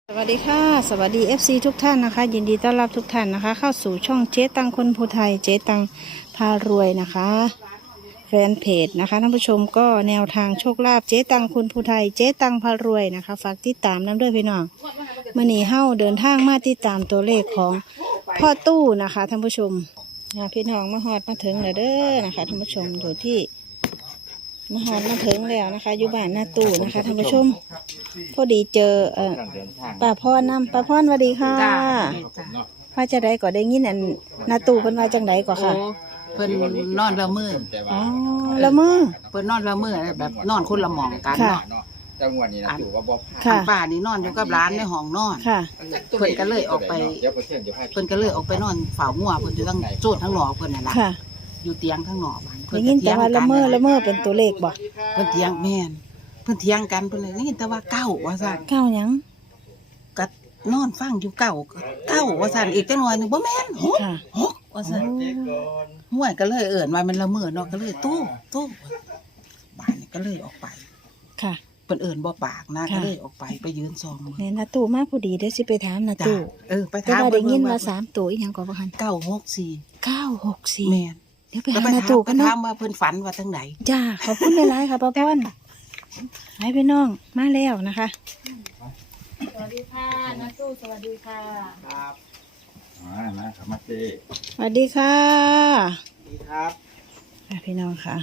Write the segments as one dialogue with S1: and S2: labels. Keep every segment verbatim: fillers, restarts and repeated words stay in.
S1: สวัสดีค่ะสวัสดี เอฟ ซี ทุกท่านนะคะยินดีต้อนรับทุกท่านนะคะเข้าสู่ช่องเจ๊ตังคนภูไทยเจ๊ตังพารวยนะคะแฟนเพจนะคะท่านผู้ชมก็แนวทางโชคลาภเจ๊ตังคนภูไทยเจ๊ตังพารวยนะคะฝากติดตามน้ำด้วยพี่น้องมื่อนี้เฮ้าเดินทางมาติดตามตัวเลขของพ่อตู้นะคะท่านผู้ชมพี่น้องมาฮอดมาถึงแล้วเด้อนะคะท่านผู้ชมอยู่ที่มาฮอดมาถึงแล้วนะคะอยู่บ้านหน้าตู้นะคะท่านผู้ชมพอดีเจอเอ่อป้าพรนำป้าพรสวัสดีค่ะว่าจะได้ก็ได้ยินอันหน้าตู้เพิ่นว่าจังไดก็ค่ะ
S2: เพิ่นนอนละเมอ
S1: อ๋อละเมอ
S2: เพิ่นนอนละเมอแบบนอนคนละหมองกัน
S1: ค่ะ
S2: เนาะ
S3: จังหวะนี้นะตู่ว่าบ่
S1: ค่ะ
S2: อันป้านี่นอนอยู่กับร้านในห้องนอน
S1: ค่ะ
S2: เพิ่นก็เลยออกไป เพิ่นก็เลยออกไปนอนเฝ้างัวเพิ่นอยู่ทั้งโซนทั้งหนอกเพิ่นนั่นล่ะ
S1: ค่ะ
S2: อยู่เตียงทั้งหนอกบ้าน
S1: ได้ยินแต่ว่าละเมอละเมอเป็นตัวเลขบ่
S2: เพิ่นเถียงแม่นเพิ่นเถียงกันเพิ่นเลยได้ยินแต่ว่าเก้าว่าซั่น
S1: เก้าหยัง
S2: ก็นอนฟังอยู่เก้าเก้าว่าซั่นอีกจังหน่อยหนึงบ่แม่นหก
S1: ค่ะ
S2: หกว่าซั่นห้วยก็เลยเอิ้นว่ามันละเมอเนาะก็เลยตู้ตู้บ้านนี่ก็เลยออกไป
S1: ค่ะ
S2: เพิ่นเอิ้นบ่ปากนะ
S1: ค่ะ
S2: ก็เลยออกไปไปยืนซองมือ
S1: เนี่ยหน้าตู้มาพอดีได้สิไปถามหน้า
S2: จ้ะ
S1: ตู้
S2: เออไป
S1: แต่
S2: ถาม
S1: ว่าได้ยินว่า
S2: เพิ่
S1: สามตัวอีหยังก็บ่คัน
S2: เก้าหกสี่
S1: เก้าหกสี่
S2: แม่น
S1: เดี๋ยวไป
S2: ก็
S1: หา
S2: ไป
S1: หน้า
S2: ถาม
S1: ตู้
S2: ไป
S1: กัน
S2: ถา
S1: เนาะ
S2: มว่าเพิ่นฝันว่าทางไหน
S1: จ้าขอบคุณหลายๆค่ะป้าพรไปพี่น้องมาแล้วนะคะสวัสดีค่ะหน้าตู้สวัสดีค่ะ
S3: ครับอ่านะครับมาเจ
S1: สวัสดีค่ะ
S3: ดีครับ
S1: อ่ะพี่น้องค่ะ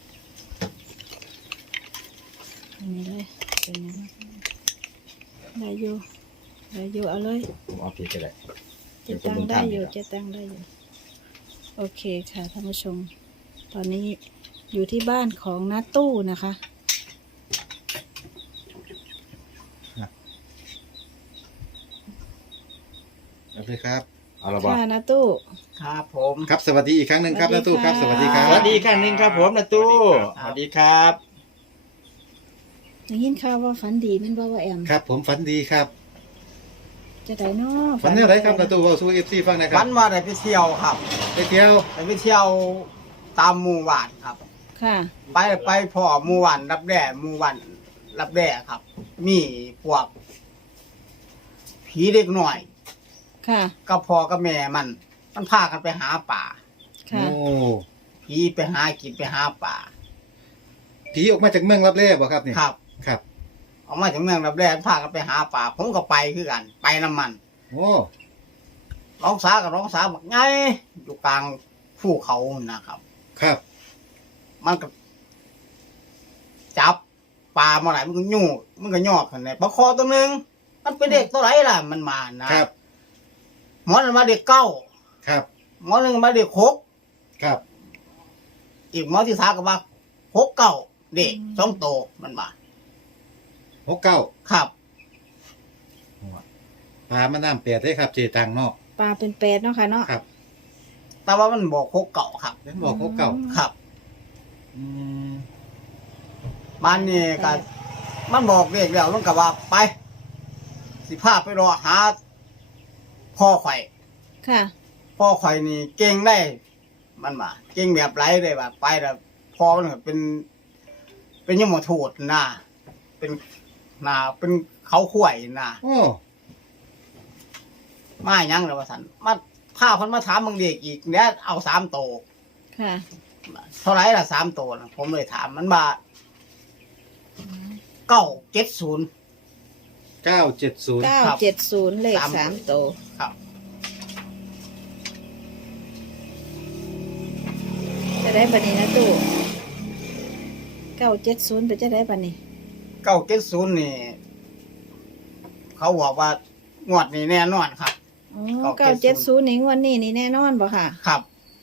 S1: อันนี้เลยเป็นยังไงได้อยู่ได้อยู่เอาเลย
S3: ผมเอาผิดก็ได้
S1: เจะตังได้อยู่เจะตังได้อยู่โอเคค่ะท่านผู้ชม ตอนนี้อยู่ที่บ้านของน้าตู้นะคะ
S3: โอเคครับเอาละบ่
S1: ค่ะน้าตู้
S2: ครับผม
S3: ครับสวัสดีอีกครั้งหนึ่งครับ
S1: สวั
S3: นา
S1: สดี
S3: ตู้ครับ
S1: ค่ะ
S3: สวัสดีครับ
S4: สวัสดีครั้งหนึ่งครับผมนะตู้สวัสดีครับ
S1: ได้ยินข่าวว่าฝันดีแมันบ่ว่าแอม
S3: ครับ ผมฝันดีครับ
S1: จะได้เนาะ
S3: ฝันแนวไหนครับนาตู้เว่าสู้เอฟซีฟังหนะครั
S5: วั
S3: บ
S5: นว่าได้ไปเที่ยวครับ
S3: ไปเที่ยว
S5: ได้ไปเที่ยวตามหมู่บ้านครับ
S1: ค่ะ
S5: ไปไปพ่อหมู่บ้านรับแด่หมู่บ้านรับแด่ครับ มีพวก ผีเด็กหน่อย
S1: ค่ะ
S5: กับพ่อกับแม่มัน มันพากันไปหาป่า
S1: ค่ะ
S3: โอ้
S5: ผีไปหากินไปหาป่า
S3: ผีออกมาจากเมืองรับแร่บ่ครับเนี่ย
S5: ครับ
S3: ครับ
S5: ออกมาจากเมืองรับแด่พากันไปหาป่า ผมก็ไปคือกัน ไปน้ำมัน
S3: โอ้
S5: ร้องสากับร้องสาบอกไงอยู่กลางภูเขานะครับ
S3: ครับ
S5: มันก็จับปลามาไหลมันก็ยู่มันก็ยอกขึ้นเลยปลาคอตัวหนึ่งมันเป็นเด็กตัวไหนล่ะมันมานะครับ หมอนึงมาเด็กเก้า
S3: ครับ
S5: หมอหนึ่งมาเด็กหก
S3: ครับ
S5: อีกหมอที่สามก็มาหกเก้าเด็กสองโตวมันมา
S3: หกเก้า
S5: ครับ
S3: ปลามันน้ำเปียดได้ครับเจตังเนาะ
S1: ปลาเป็นแปดเนาะค่ะเนาะ
S3: ครับ
S5: แต่ว่ามันบอกหกเก้าครับ
S3: เล่นบอกหกเก้า
S5: ครับ
S3: อืม
S5: มันนี่ก็มันบอกเด็กแล้วมันก็ว่าไป สิพาไปรอหาพ่อข่อย
S1: ค่ะ
S5: พ่อข่อยนี่เก่งได้ มันมาเก่งแบบไรได้แบบไปแล้วพ่อมันก็เป็น เป็นยมทูตนะเป็นนาเป็นเขาข่วยนะ
S3: โอ้
S5: มายังเลยว่าสันมาพาเพันมาถามมึงเด็กอีกเนี่ยเอาสามโต
S1: ค่ะ
S5: เท่าไหรล่ะสามโตนะผมเลยถามมันมาเก้าเจ็ดศูนย์
S3: เก้าเจ็ดศูนย์
S1: เก้าเจ็ดศูนย์เลขสามตัว
S5: ครับ
S1: จะได้บันนี้นะตู้เก้าเจ็ดศูนย์ไปจะได้บันนี้
S5: เก้าเจ็ดศูนย์นี่ เขาบอกว่างวดนี้แน่นอนครับ
S1: อ๋อเก้าเจ็ดศูนย์นี่งวันนี้นี่แน่นอนบ่ค่ะ
S5: ครับ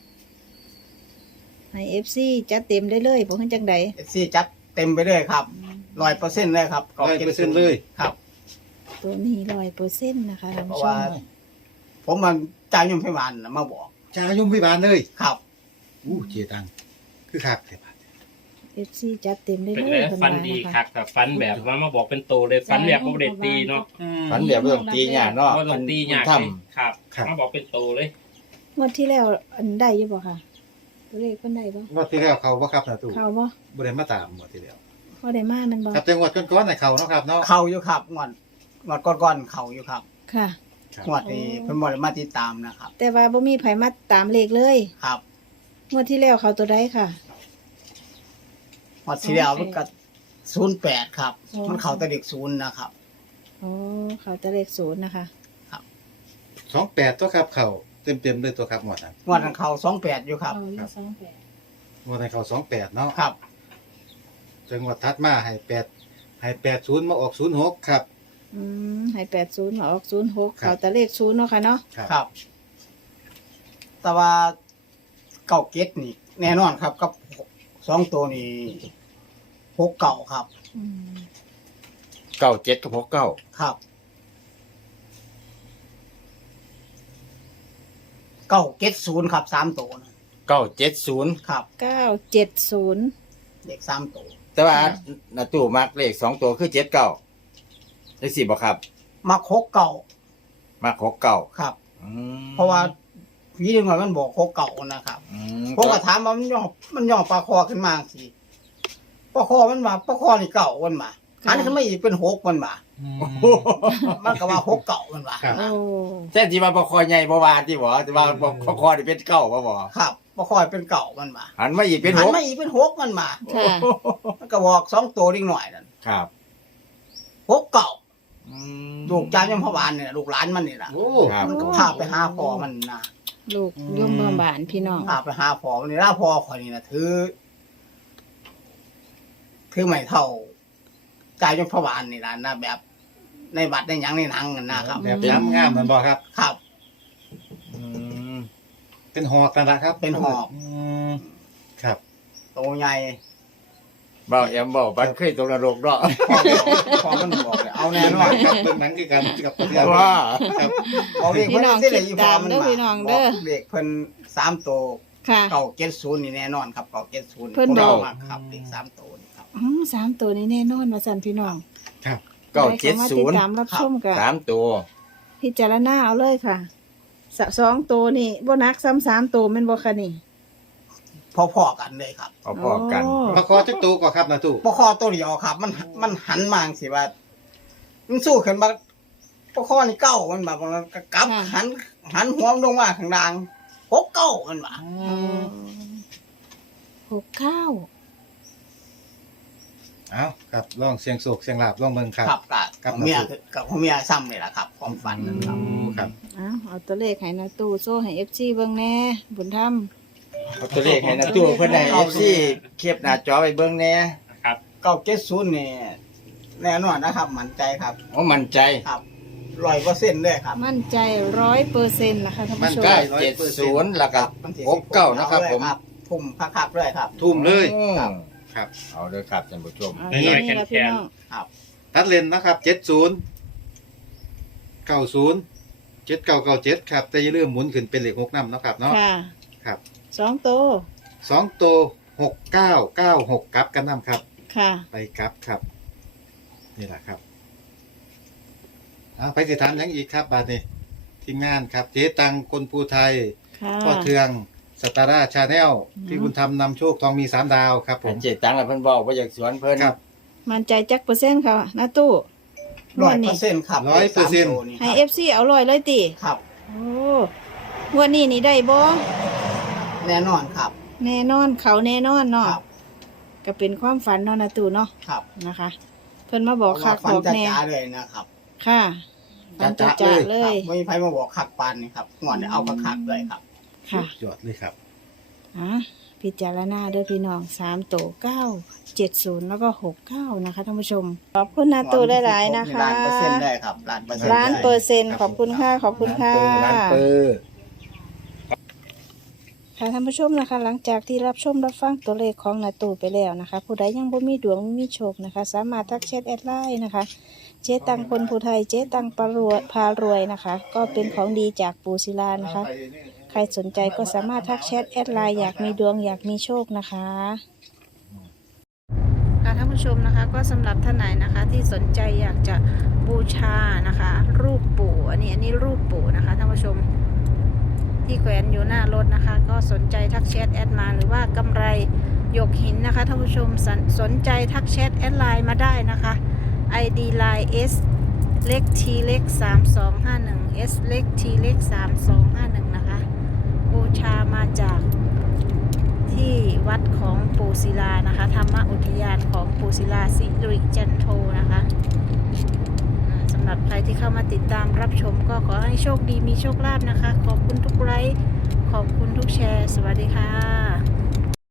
S1: ให้เอฟซีจัดเต็มได้เลยบ่ขึ้นจังใด
S5: เอฟซีจัดเต็มไปเลยครับร้อยเปอร์เซ็นต์เลยครับ
S3: ร้อยเปอร์เซ็นต์เลย
S5: ครับ
S1: ตัวนี้ร้อยเปอร์เซ็นต์นะคะท่าน
S5: เพ
S1: ผู้
S5: ราะ
S1: ช
S5: ว่า
S1: ม
S5: ผมมันจ่ายยมพิบาลน่ะมาบอก
S3: จายมพิบาลเลย
S5: ครับ
S3: อู้เจตังคือคักเถอะบาด
S1: เอฟซีจัดเต็มได้
S4: เป็น
S1: เลย
S4: ไง
S1: เพิ่น
S4: ฟัน
S1: ว่า
S4: ดี
S1: นะ
S4: คั
S1: คะ
S4: กแบบฟันแบบว่ามาบอกเป็นโตเลยฟันแบบบ่ได้ตีเนาะ
S6: ฝันแบบเรื่องตีหยาเนาะ
S4: บ่ต้องตีหยาก
S6: ท
S4: เลยครับ
S3: ครับ
S4: มาบอกเป็นโตเลย
S1: งวดที่แล้วอันได้อยู่บ่ค่ะตัวเลขเพิ่นได้บ่
S3: งวดที่แล้วเขาบ่ครับนาตู้
S1: เข้าบ่
S3: บ่ได้มาตามงวดที่แล้ว
S1: บ่ได้มามันบ่
S3: ครับจังหวัดก้อนๆในเขาเนาะครับเนาะ
S5: เข้าอยู่ครับงอนงวดก่อนๆเขาอยู่ครับ
S1: ค่ะ
S5: งวดนี้เพิ่นบ่ได้มาติดตามนะครับ
S1: แต่ว่าบ่มีไผมาตามเลขเลย
S5: ครับ
S1: งวดที่แล้วเขาตัวใดค่ะ
S5: งวดที่แล้วมันก็ศูนย์แปดครับ
S1: อ๋อ
S5: มันเข้าแต่เด็กศูนย์นะครับ
S1: อ๋อเขาแต่เลขศูนย์นะคะ
S3: สองแปดตัวครับเขาเต็มเต็มๆเลยตัวครับหมดนั้น
S5: งวดนั้นเข้าสองแปดอยู่ครับ
S3: หมดนั้นเขาสองแปดเนาะ
S5: ครับ
S3: จังหวัดทัดมาให้แปดให้แปดศูนย์มาออกศูนย์หกครับ
S1: อืมให้แปดศูนย์มาออกศูนย์หก
S3: ครับ
S1: เขาแต่เลขศูนย์เนาะค่ะเนาะ
S3: ครับ
S5: ครับ แต่ว่าเก่าเก็ดนี่ แน่นอนครับกับสองตัวนี้หกเก่าครับ
S1: อืม
S6: เก้าเจ็ดกับหกเก้า
S5: ครับเก่าเก็ดศูนย์ครับสามตัวนะ
S6: เก้าเจ็ดศูนย์
S5: ครับ
S1: เก้าเจ็ดศูนย์
S5: เด็กสามตัว
S6: แต่ว่านาตู้มักเลขสองตัวคือเจ็ดเก้าได้สิบ่ครับ
S5: มาหกเก่า
S6: มักหกเก้า
S5: ครับ
S6: อืม
S5: เพราะว่าพี่ดึงว่ามันบอกหกเก่านะครับ
S6: อืม
S5: ผมก็ถามว่ามันย่อมันย่อปลาคอขึ้นมาสิปลาคอมันมาปลาคอนี่เก่ามันมาอันนี้ทำไมอีกเป็นหกมันมา มันก็ว่าหกเก่ามันมา
S3: ครับ
S1: โอ้
S6: แต่ที่ว่าบ่คอใหญ่บ่ว่าที่บ่แต่ว่าบ่คอนี่เป็นเก้าบ่บ่
S5: ครับปลาคอเป็นเก่ามันมา
S6: หันมาอีกเป็นห
S5: หัน
S6: ก
S5: มาอีกเป็นหกมันมา
S1: ค่ะ
S5: มันก็บอกสองตัวนิดหน่อยนั่น
S6: ครับ
S5: หกเก่า
S6: อืม
S5: ลูกจามยมพบาลเนี่ยลูกหลานมันนี่ล่ะ
S3: โอ้
S6: ครับ
S5: มันก็พาไปหาพ่อมันนะ
S1: ลูกยมเมืองบานพี่น้อง
S5: พาไปหาพ่อมันนี่ล่าพ่อคนนี้นะถือถือไม่เท่าจายยมพบาลนี่ล่ะนะแบบ ในบัตรในหยังในหนังนั่นนะครับ
S3: แบบย้ำงามมันบอกครับ
S5: ครับ
S6: อืม
S3: เป็นหอกกันละครับ
S5: เป็นหอก
S3: มครับ
S5: โตใหญ่
S6: เบาแอมเบาบัดเคยตกนรกเนาะ
S5: พ่อพ่อมันบอกเลยเอาแน่นอน
S3: ครับเรื่องหนังคือกันกับเรื่อง
S6: ว่า
S3: ครับ
S5: บอกเด็ก
S1: พี่
S5: เพิ่น
S1: น้อง
S5: สิ
S1: ติ
S5: ได้
S1: ด
S5: อีพ่
S1: ตา
S5: อ
S1: ม
S5: มัน
S1: เด้อ
S5: มา
S1: พี่น้อง
S5: บ
S1: เด้
S5: อ
S1: อก
S5: เด็กเพิ่นสามตัว
S1: ค่ะ
S5: เก่าเจ็ดศูนย์นี่แน่นอนครับเก่าเจ็ดศูนย์
S1: เพิ่นบอก
S5: มากครับเด็กสามตัวนี่ครับ
S1: อืมสามตัวนี้แน่นอนว่าสันพี่น้อง
S3: ครับ
S6: เก้าเจ็ดศูนย์
S1: ใครเข้ามาติดตามรับชมกับ
S6: สามตัว
S1: พิจารณาเอาเลยค่ะสะสองตัวนี่โบนักซ้ำสามตัวแม่นบ่คะนี่
S5: พอๆกันเลยครับ
S6: เอาพอกัน
S1: โอ้
S3: มาขอจักตัวก่อนครับนะตู่
S5: ปคอตัวเดียวครับ มันมันหันมาจังสิว่ามันสู้ขึ้นมาปคอนี่เก้ามันแบบมันก็กลับหันหันหัวมันลงมาข้างล่างหกเก้ามันว่า
S1: หกเก้า
S3: เอาครับลองเสียงโศกเสียงลาบลองเบิ่งครับ
S5: ครับกับ
S3: ครั
S5: กั
S3: บบ
S5: เมียกับพ่อเมียซ้ำนี่แหละครับความฝันนั่นครับ
S3: ครับ
S1: เอาเอาตัวเลขให้นาตู้โซ่ให้เอฟซีเบิ่งแน่บุญธรรม
S6: เอาตัวเลขให้นาตู้เพิ่นให้ เอฟ ซี เคียบหน้าจอไปเบิ่งแหน่
S4: ครับ
S5: เก้าเจ็ดศูนย์นี่แน่นอนนะครับ มั่นใจครับ
S6: โอ้มั่นใจ
S5: ครับร้อยเปอร์เซ็นต์เลยครับ
S1: มั่นใจร้อยเปอร์เซ็นต์นะคะท่านผู้ชม
S6: เก้าเจ็ดศูนย์แล้วก็
S5: มันสิ
S6: หกเก้านะครับผม
S5: ทุ่มคักๆเลยครับ
S3: ทุ่มเลย
S6: อืม
S3: ครับ
S6: เอาเลยครับท่านผู้ชม
S1: เอา
S4: น้
S1: แค่
S4: อยๆ
S1: นี้ละ
S4: แคนๆ
S1: พี่น้อง
S3: ตัดเลนนะครับเจ็ดศูนย์เก้าศูนย์เจ็ดเก้าเก้าเจ็ดครับแต่อย่าลืมหมุนขึ้นเป็นเลขหกนำเนาะครับเนาะ
S1: ค่ะ
S3: ครับ
S1: สองตัว
S3: สองตัวหกเก้าเก้าหกกลับกันนำครับ
S1: ค่ะ
S3: ไปกลับครับ นี่แหละครับเอาไปสิถามหยังอีกครับบาดนี้ทีมงานครับ เจ๊ตังคนภูไทย
S1: ค่ะ
S3: พ่อเทืองสตาร่าชาแนลพี่บุญธรรมนำโชคทองมีสามดาวครับผม
S6: เจ็ดตังค์แล้วเพิ่นบอกว่าอยากสวนเพิ่น
S3: ครับ
S1: มั่นใจจักเปอร์เซ็นต์ค่ะนาตู้
S5: ร้อย
S1: วัน
S5: เปอ
S1: นี้
S5: ร์เซ็นต์ครับ
S3: ร้อยเปอร์เซ็นต์
S5: สามตัวนี่
S1: ให้
S5: ครับ
S1: เอฟซีเอาร้อยเลยติ
S5: ครับ
S1: โอ้งวันนี้นี่ได้บ่
S5: แน่นอนครับ
S1: แน่นอนเขาแน่นอน
S5: ค
S1: เนาะ
S5: รับ
S1: ก็เป็นความฝันเนาะนาตู้เนาะ
S5: ครับ
S1: นะคะ เพิ่นมาบอกคัก
S5: ฝั
S1: บ
S5: น
S1: อก
S5: จะ
S1: แน่
S5: จ้าเลยนะครับ
S1: ค่ะฝันจะจะเลย
S5: ครับไม่มีใครมาบอกคักปานนี่ครับงอนเอาก็คักเลยครับ
S1: ค่ะ
S3: ยอดเลยครับ
S1: อ่ะพิจารณาเด้อพี่น้องสามตัวเก้าเจ็ดศูนย์แล้วก็หกเก้านะคะท่านผู้ชม ขอบคุณนาตู้หลายๆนะคะ
S5: ล้านเปอร์เซ็นต์ได้ครับล้านเปอร์เซ็นต์
S1: ล้านเปอ
S5: ได้
S1: ร์เซ็นต์ขอบคุณค่ะ ขอบคุณค่ะ
S6: ร้านเปอร์
S1: ค่ะท่านผู้ชมนะคะ หลังจากที่รับชมรับฟังตัวเลขของนาตู้ไปแล้วนะคะ ผู้ใดยังบ่มีดวงไม่มีโชคนะคะ สามารถทักแชทแอดไลน์นะคะ เจ๊ตังคนผู้ไทยเจ๊ตังปารวยพารวยนะคะ ก็เป็นของดีจากปูศิลานะคะ ใครสนใจก็สามารถทักแชทแอดไลน์อยากมีดวงอยากมีโชคนะคะค่ะท่านผู้ชมนะคะก็สำหรับท่านไหนนะคะ ที่สนใจอยากจะบูชานะคะ รูปปู่อันนี้อันนี้รูปปู่นะคะท่านผู้ชมที่แขวนอยู่หน้ารถนะคะ ก็สนใจทักแชทแอดมาหรือว่ากำไรหยกหินนะคะท่านผู้ชมสนสนใจทักแชทแอดไลน์มาได้นะคะ ไอ ดี ไลน์ S เล็กทีเล็กสามสองห้าหนึ่ง S เล็กทีเล็กสามสองห้าหนึ่งนะคะบูชามาจากที่วัดของปูศิลานะคะธรรมอุทยานของปูศิลาสิริจันโทนะคะอ่าสำหรับใครที่เข้ามาติดตามรับชมก็ขอให้โชคดีมีโชคลาภนะคะ ขอบคุณทุกไลค์ขอบคุณทุกแชร์ สวัสดีค่ะ